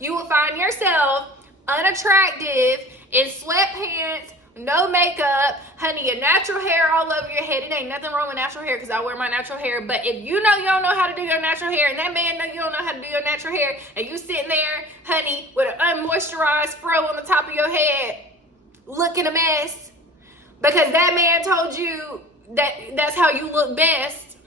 you will find yourself unattractive in sweatpants, no makeup, honey, your natural hair all over your head. It ain't nothing wrong with natural hair because I wear my natural hair. But if you know you don't know how to do your natural hair and that man know you don't know how to do your natural hair and you sitting there, honey, with an unmoisturized fro on the top of your head, looking a mess because that man told you that's how you look best,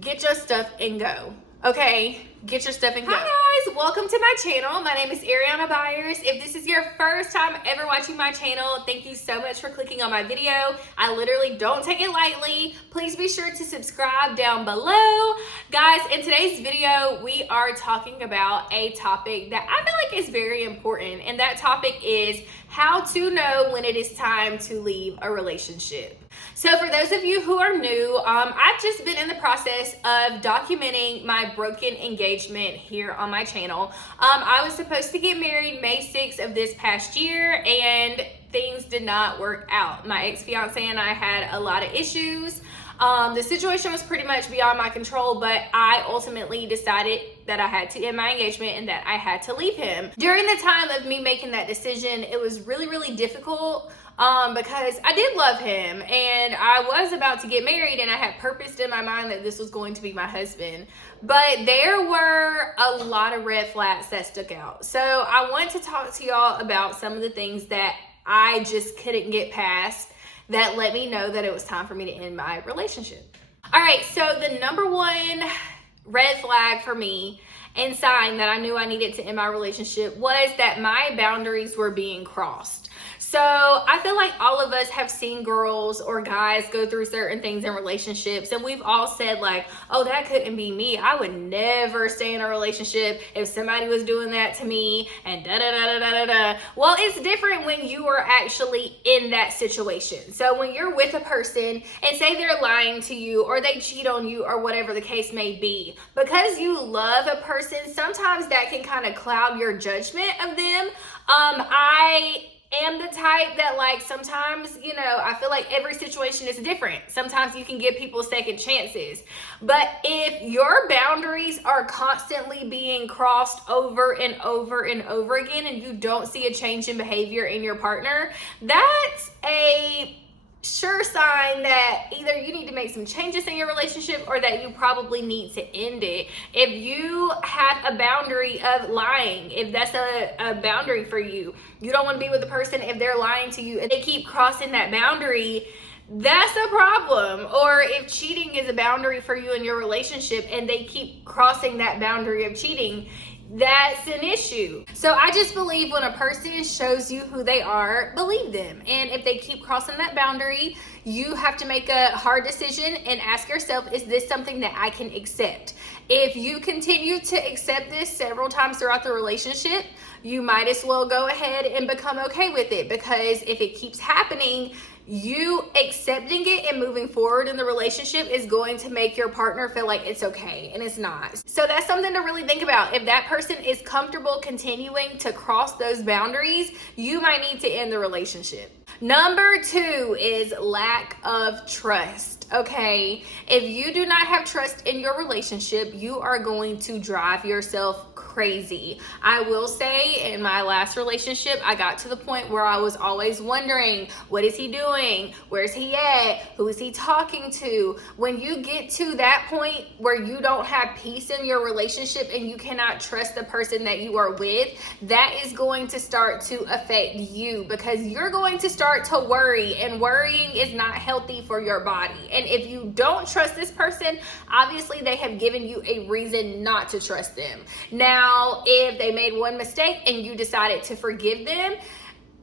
get your stuff and go. Okay, get your stuff and go. Hi guys, welcome to my channel. My name is Ariana Byers. If this is your first time ever watching my channel, thank you so much for clicking on my video. I literally don't take it lightly. Please be sure to subscribe down below. Guys, in today's video, we are talking about a topic that I feel like is very important, and that topic is how to know when it is time to leave a relationship. So for those of you who are new, I've just been in the process of documenting my broken engagement here on my channel. I was supposed to get married May 6th of this past year, and things did not work out. My ex-fiance and I had a lot of issues. The situation was pretty much beyond my control, but I ultimately decided that I had to end my engagement and that I had to leave him. During the time of me making that decision, it was really difficult because I did love him and I was about to get married and I had purposed in my mind that this was going to be my husband. But there were a lot of red flags that stuck out. So I want to talk to y'all about some of the things that I just couldn't get past that let me know that it was time for me to end my relationship. All right, so the number one red flag for me and sign that I knew I needed to end my relationship was that my boundaries were being crossed. So I feel like all of us have seen girls or guys go through certain things in relationships, and we've all said like, oh, that couldn't be me. I would never stay in a relationship if somebody was doing that to me and da-da-da-da-da-da. Well, it's different when you are actually in that situation. So when you're with a person and say they're lying to you or they cheat on you or whatever the case may be, because you love a person, sometimes that can kind of cloud your judgment of them. I am the type that like sometimes, you know, I feel like every situation is different. Sometimes you can give people second chances. But if your boundaries are constantly being crossed over and over and over again and you don't see a change in behavior in your partner, that's a sure sign that either you need to make some changes in your relationship or that you probably need to end it. If you have a boundary of lying, if that's a boundary for you, you don't want to be with a person if they're lying to you and they keep crossing that boundary, that's a problem. Or if cheating is a boundary for you in your relationship and they keep crossing that boundary of cheating, that's an issue. So I just believe when a person shows you who they are, believe them. And if they keep crossing that boundary, you have to make a hard decision and ask yourself, is this something that I can accept? If you continue to accept this several times throughout the relationship, you might as well go ahead and become okay with it, because if it keeps happening, you accepting it and moving forward in the relationship is going to make your partner feel like it's okay, and it's not. So that's something to really think about. If that person is comfortable continuing to cross those boundaries, you might need to end the relationship. Number two is lack of trust. Okay, if you do not have trust in your relationship, you are going to drive yourself crazy. I will say in my last relationship, I got to the point where I was always wondering, what is he doing? Where's he at? Who is he talking to? When you get to that point where you don't have peace in your relationship and you cannot trust the person that you are with, that is going to start to affect you, because you're going to start to worry, and worrying is not healthy for your body. And if you don't trust this person, obviously they have given you a reason not to trust them. Now, if they made one mistake and you decided to forgive them,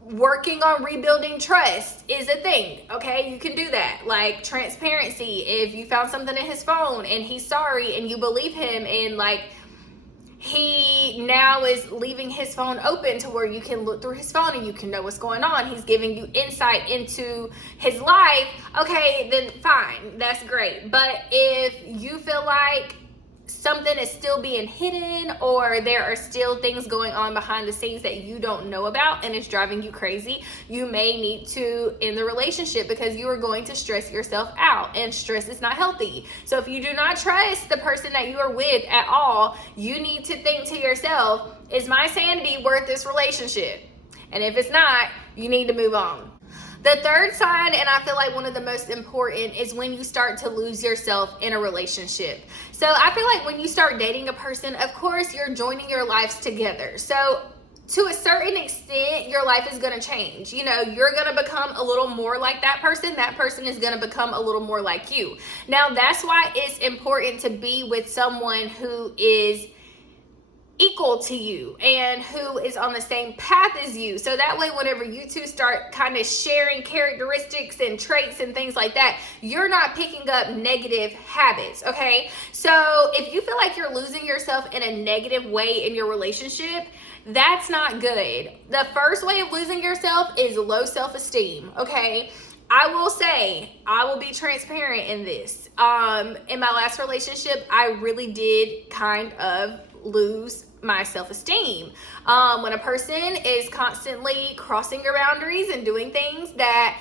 working on rebuilding trust is a thing. Okay, you can do that. Like transparency. If you found something in his phone and he's sorry and you believe him, and like he now is leaving his phone open to where you can look through his phone and you can know what's going on, he's giving you insight into his life, okay, then fine, that's great. But if you feel like something is still being hidden, or there are still things going on behind the scenes that you don't know about and it's driving you crazy, you may need to end the relationship, because you are going to stress yourself out, and stress is not healthy. So if you do not trust the person that you are with at all, you need to think to yourself, is my sanity worth this relationship? And if it's not, you need to move on. The third sign, and I feel like one of the most important, is when you start to lose yourself in a relationship. So I feel like when you start dating a person, of course, you're joining your lives together. So to a certain extent, your life is going to change. You know, you're going to become a little more like that person. That person is going to become a little more like you. Now, that's why it's important to be with someone who is equal to you and who is on the same path as you. So that way, whenever you two start kind of sharing characteristics and traits and things like that, you're not picking up negative habits, okay? So if you feel like you're losing yourself in a negative way in your relationship, that's not good. The first way of losing yourself is low self-esteem, okay? I will say, I will be transparent in this. In my last relationship, I really did kind of lose my self-esteem. When a person is constantly crossing your boundaries and doing things that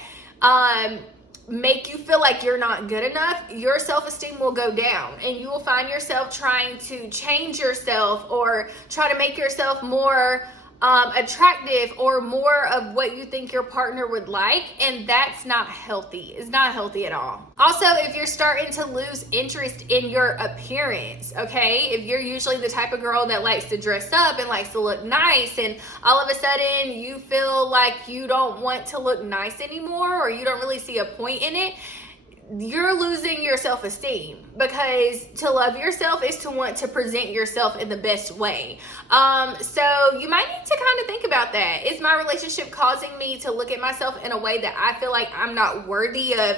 make you feel like you're not good enough, your self-esteem will go down, and you will find yourself trying to change yourself or try to make yourself more attractive or more of what you think your partner would like, and that's not healthy. It's not healthy at all. Also, if you're starting to lose interest in your appearance, okay, if you're usually the type of girl that likes to dress up and likes to look nice, and all of a sudden you feel like you don't want to look nice anymore, or you don't really see a point in it, you're losing your self-esteem, because to love yourself is to want to present yourself in the best way. So you might need to kind of think about that. Is my relationship causing me to look at myself in a way that I feel like I'm not worthy of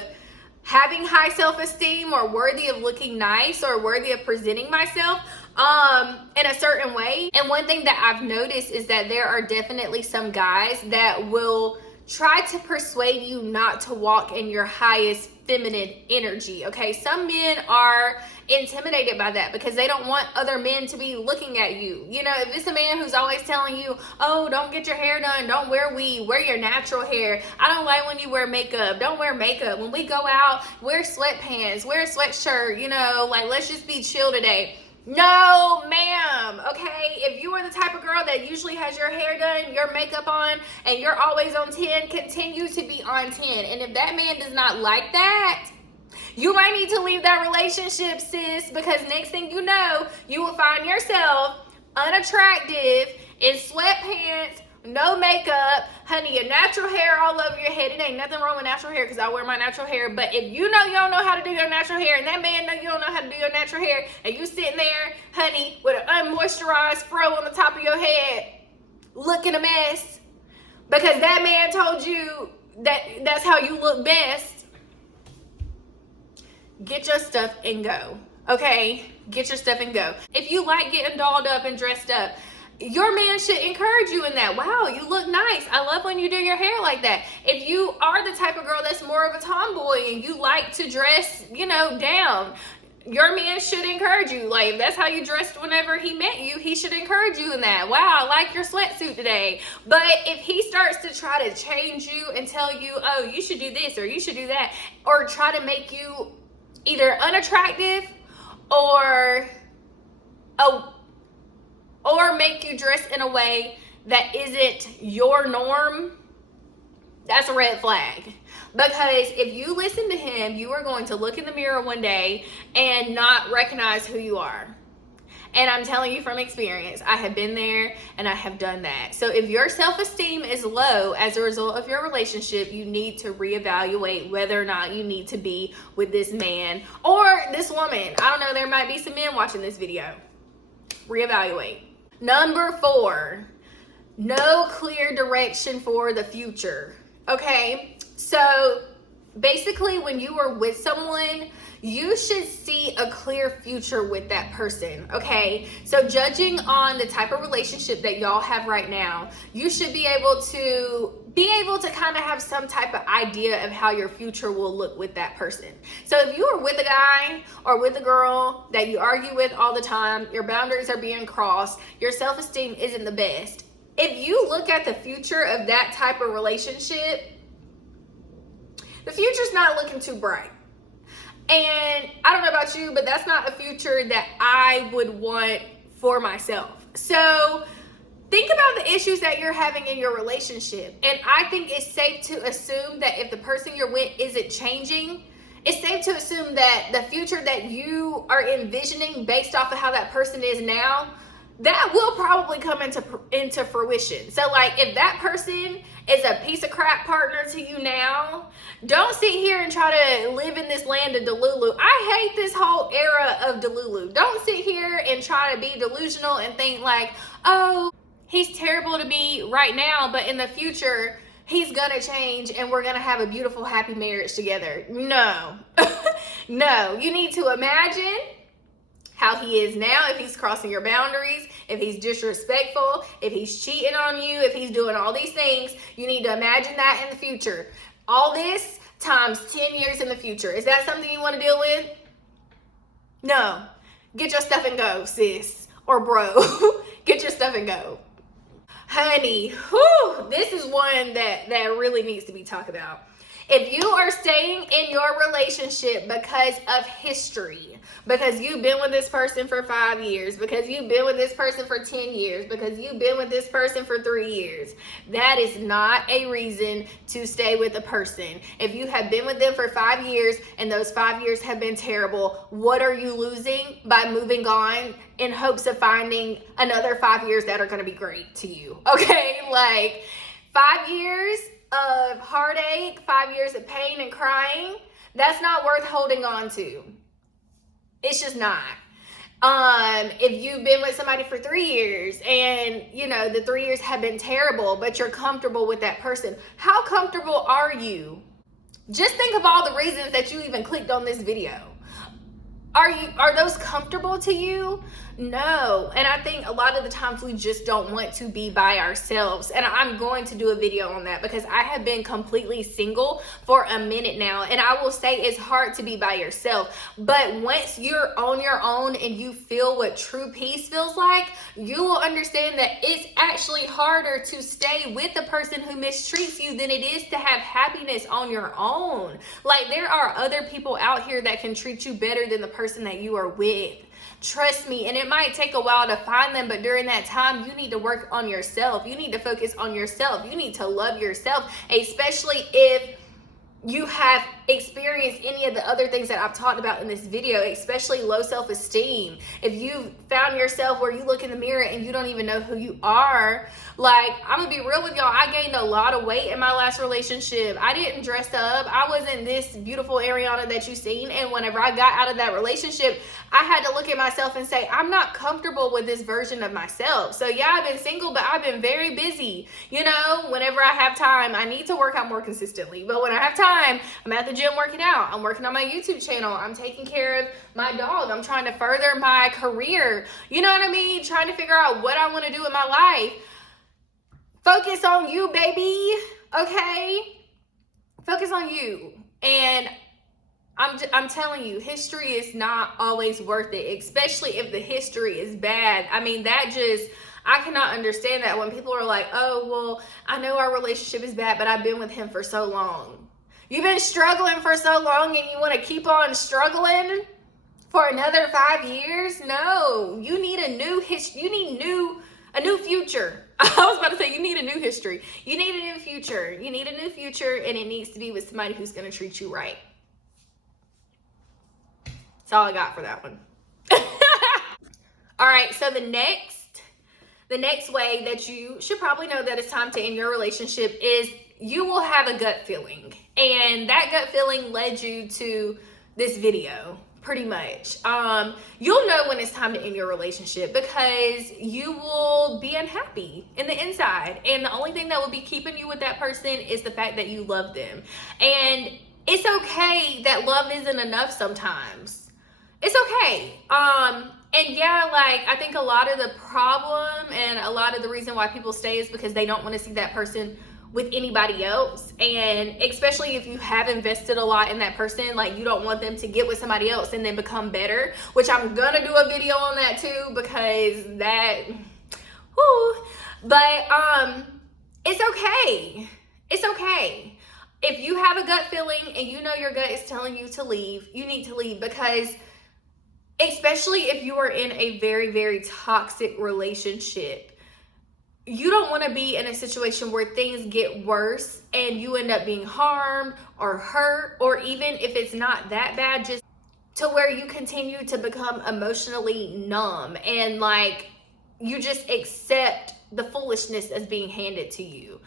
having high self-esteem, or worthy of looking nice, or worthy of presenting myself in a certain way? And one thing that I've noticed is that there are definitely some guys that will try to persuade you not to walk in your highest feminine energy, okay? Some men are intimidated by that because they don't want other men to be looking at you. You know, if it's a man who's always telling you, oh, don't get your hair done, don't wear weave, wear your natural hair, I don't like when you wear makeup, don't wear makeup, when we go out, wear sweatpants, wear a sweatshirt, you know, like, let's just be chill today. No, ma'am, okay? If you are the type of girl that usually has your hair done, your makeup on, and you're always on 10, continue to be on 10. And if that man does not like that, you might need to leave that relationship, sis, because next thing you know, you will find yourself unattractive in sweatpants, no makeup, honey, your natural hair all over your head. It ain't nothing wrong with natural hair, because I wear my natural hair. But if you know you don't know how to do your natural hair, and that man know you don't know how to do your natural hair, and you sitting there, honey, with an unmoisturized fro on the top of your head, looking a mess, because that man told you that that's how you look best, get your stuff and go, okay? Get your stuff and go. If you like getting dolled up and dressed up, your man should encourage you in that. Wow, you look nice. I love when you do your hair like that. If you are the type of girl that's more of a tomboy and you like to dress, you know, down, your man should encourage you. Like, if that's how you dressed whenever he met you, he should encourage you in that. Wow, I like your sweatsuit today. But if he starts to try to change you and tell you, oh, you should do this or you should do that, or try to make you either unattractive or make you dress in a way that isn't your norm, that's a red flag. Because if you listen to him, you are going to look in the mirror one day and not recognize who you are. And I'm telling you from experience, I have been there and I have done that. So if your self-esteem is low as a result of your relationship, you need to reevaluate whether or not you need to be with this man or this woman. I don't know, there might be some men watching this video. Reevaluate. Number 4, no clear direction for the future. Okay, so basically, when you are with someone, you should see a clear future with that person, okay? So judging on the type of relationship that y'all have right now, you should be able to kind of have some type of idea of how your future will look with that person. So if you are with a guy or with a girl that you argue with all the time, your boundaries are being crossed, your self-esteem isn't the best, if you look at the future of that type of relationship, the future's not looking too bright. And I don't know about you, but that's not a future that I would want for myself. So think about the issues that you're having in your relationship. And I think it's safe to assume that if the person you're with isn't changing, it's safe to assume that the future that you are envisioning based off of how that person is now, that will probably come into fruition. So like, if that person is a piece of crap partner to you now, don't sit here and try to live in this land of Delulu. I hate this whole era of Delulu. Don't sit here and try to be delusional and think like, oh, he's terrible to me right now, but in the future, he's gonna change and we're gonna have a beautiful, happy marriage together. No. No, you need to imagine how he is now, if he's crossing your boundaries, if he's disrespectful, if he's cheating on you, if he's doing all these things. You need to imagine that in the future. All this times 10 years in the future. Is that something you want to deal with? No. Get your stuff and go, sis or bro. Get your stuff and go. Honey, whew, this is one that really needs to be talked about. If you are staying in your relationship because of history, because you've been with this person for 5 years, because you've been with this person for 10 years, because you've been with this person for 3 years, that is not a reason to stay with a person. If you have been with them for 5 years and those 5 years have been terrible, what are you losing by moving on in hopes of finding another 5 years that are going to be great to you? Okay, like 5 years of heartache, 5 years of pain and crying, that's not worth holding on to. It's just not. If you've been with somebody for 3 years and the 3 years have been terrible, but you're comfortable with that person, how comfortable are you? Just think of all the reasons that you even clicked on this video. Are those comfortable to you? No. And I think a lot of the times we just don't want to be by ourselves. And I'm going to do a video on that because I have been completely single for a minute now. And I will say it's hard to be by yourself. But once you're on your own and you feel what true peace feels like, you will understand that it's actually harder to stay with a person who mistreats you than it is to have happiness on your own. Like, there are other people out here that can treat you better than the person that you are with. Trust me, and it might take a while to find them, but during that time, you need to work on yourself. You need to focus on yourself. You need to love yourself, especially if you have experienced any of the other things that I've talked about in this video, especially low self-esteem. If you've found yourself where you look in the mirror and you don't even know who you are, like, I'm gonna be real with y'all, I gained a lot of weight in my last relationship. I didn't dress up. I wasn't this beautiful Ariana that you've seen. And whenever I got out of that relationship, I had to look at myself and say, I'm not comfortable with this version of myself. So yeah, I've been single, but I've been very busy. Whenever I have time, I need to work out more consistently. But when I have time, I'm at the gym working out. I'm working on my YouTube channel. I'm taking care of my dog. I'm trying to further my career. You know what I mean? Trying to figure out what I want to do in my life. Focus on you, baby. Okay? Focus on you. And I'm telling you, history is not always worth it, especially if the history is bad. I mean, I cannot understand that when people are like, oh, well, I know our relationship is bad, but I've been with him for so long. You've been struggling for so long and you want to keep on struggling for another 5 years? No, you need a new history. You need a new future. I was about to say, you need a new history. You need a new future. You need a new future, and it needs to be with somebody who's going to treat you right. That's all I got for that one. All right, so the next way that you should probably know that it's time to end your relationship is you will have a gut feeling. And that gut feeling led you to this video, pretty much. You'll know when it's time to end your relationship because you will be unhappy in the inside. And the only thing that will be keeping you with that person is the fact that you love them. And it's okay that love isn't enough sometimes. It's okay. And yeah, like, I think a lot of the problem and a lot of the reason why people stay is because they don't want to see that person with anybody else. And especially if you have invested a lot in that person, like, you don't want them to get with somebody else and then become better, which I'm gonna do a video on that too, because that, whoo. But it's okay. It's okay. If you have a gut feeling and you know your gut is telling you to leave, you need to leave, because especially if you are in a very, very toxic relationship, you don't want to be in a situation where things get worse and you end up being harmed or hurt, or even if it's not that bad, just to where you continue to become emotionally numb and like you just accept the foolishness that's being handed to you.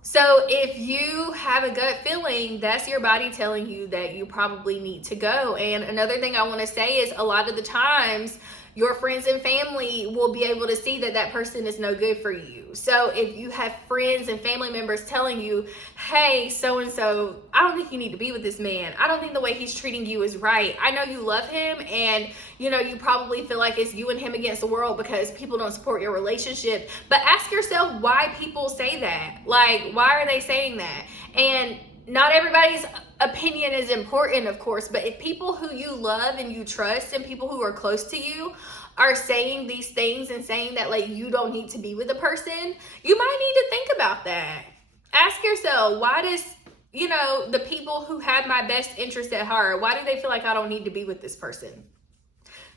So if you have a gut feeling, that's your body telling you that you probably need to go. And another thing I want to say is, a lot of the times your friends and family will be able to see that that person is no good for you. So if you have friends and family members telling you, hey, so-and-so, I don't think you need to be with this man. I don't think the way he's treating you is right. I know you love him, and you know, you probably feel like it's you and him against the world because people don't support your relationship. But ask yourself why people say that. Like, why are they saying that? And not everybody's opinion is important, of course, but if people who you love and you trust and people who are close to you are saying these things and saying that like you don't need to be with a person, you might need to think about that. Ask yourself, why does, you know, the people who have my best interest at heart, why do they feel like I don't need to be with this person?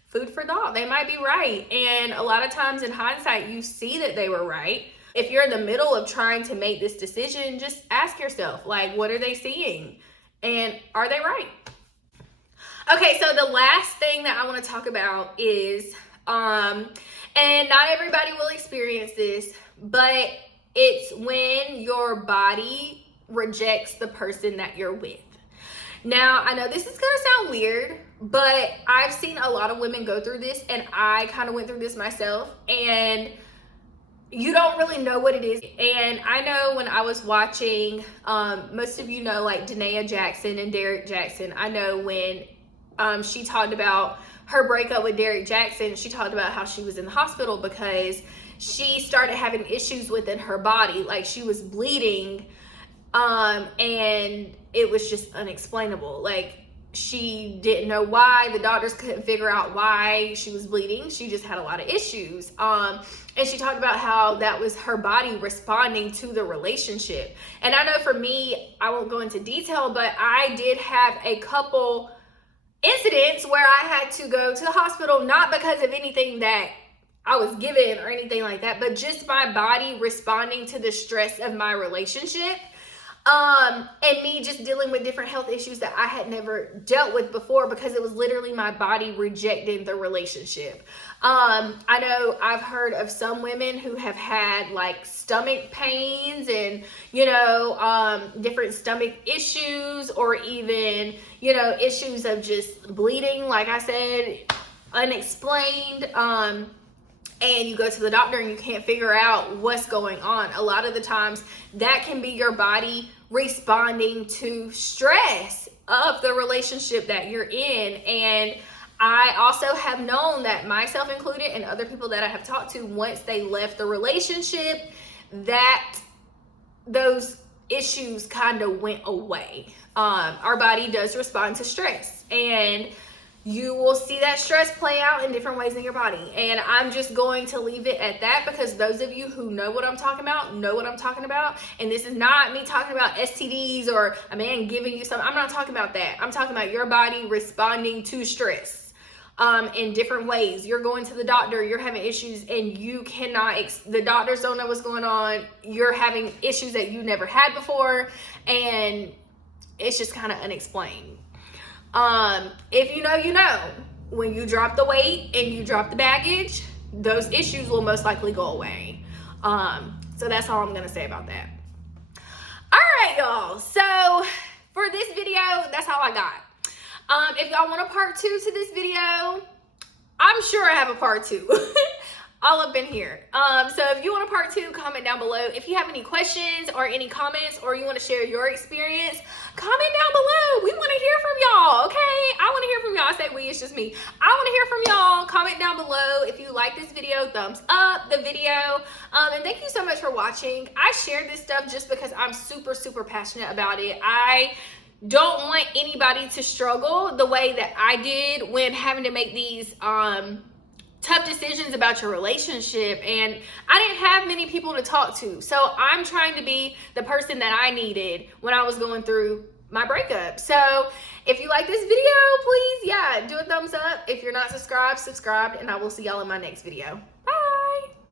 Food for thought. They might be right. And a lot of times in hindsight, you see that they were right. If you're in the middle of trying to make this decision, just ask yourself, like, what are they seeing? And are they right? Okay, so the last thing that I want to talk about is, and not everybody will experience this, but it's when your body rejects the person that you're with. Now, I know this is going to sound weird, but I've seen a lot of women go through this, and I kind of went through this myself, and you don't really know what it is. And I know when I was watching, most of you know, like Danae Jackson and Derek Jackson. I know when she talked about her breakup with Derek Jackson, she talked about how she was in the hospital because she started having issues within her body. Like, she was bleeding, and it was just unexplainable. Like, she didn't know why. The doctors couldn't figure out why she was bleeding. She just had a lot of issues. And she talked about how that was her body responding to the relationship. And I know for me, I won't go into detail, but I did have a couple incidents where I had to go to the hospital, not because of anything that I was given or anything like that, but just my body responding to the stress of my relationship. And me just dealing with different health issues that I had never dealt with before, because it was literally my body rejecting the relationship. I know I've heard of some women who have had like stomach pains and, you know, different stomach issues, or even, you know, issues of just bleeding, like I said, unexplained. And you go to the doctor and you can't figure out what's going on. A lot of the times that can be your body responding to stress of the relationship that you're in. And I also have known that, myself included, and other people that I have talked to, once they left the relationship, that those issues kind of went away. Our body does respond to stress, and you will see that stress play out in different ways in your body. And I'm just going to leave it at that, because those of you who know what I'm talking about know what I'm talking about. And this is not me talking about STDs or a man giving you something. I'm not talking about that. I'm talking about your body responding to stress in different ways. You're going to the doctor, you're having issues, and you cannot, the doctors don't know what's going on. You're having issues that you never had before, and it's just kind of unexplained. If you know, you know. When you drop the weight and you drop the baggage, those issues will most likely go away. So that's all I'm gonna say about that. All right, y'all. So for this video, that's all I got. If y'all want a part 2 to this video, I'm sure I have a part 2. all up in here. So if you want a part 2, comment down below. If you have any questions or any comments, or you want to share your experience, comment down below. We want to hear from y'all, okay? I want to hear from y'all. I say we, it's just me. I want to hear from y'all. Comment down below. If you like this video, thumbs up the video. And thank you so much for watching. I share this stuff just because I'm super, super passionate about it. I don't want anybody to struggle the way that I did when having to make these tough decisions about your relationship, and I didn't have many people to talk to. So I'm trying to be the person that I needed when I was going through my breakup. So if you like this video, please, do a thumbs up. If you're not subscribed, subscribe, and I will see y'all in my next video.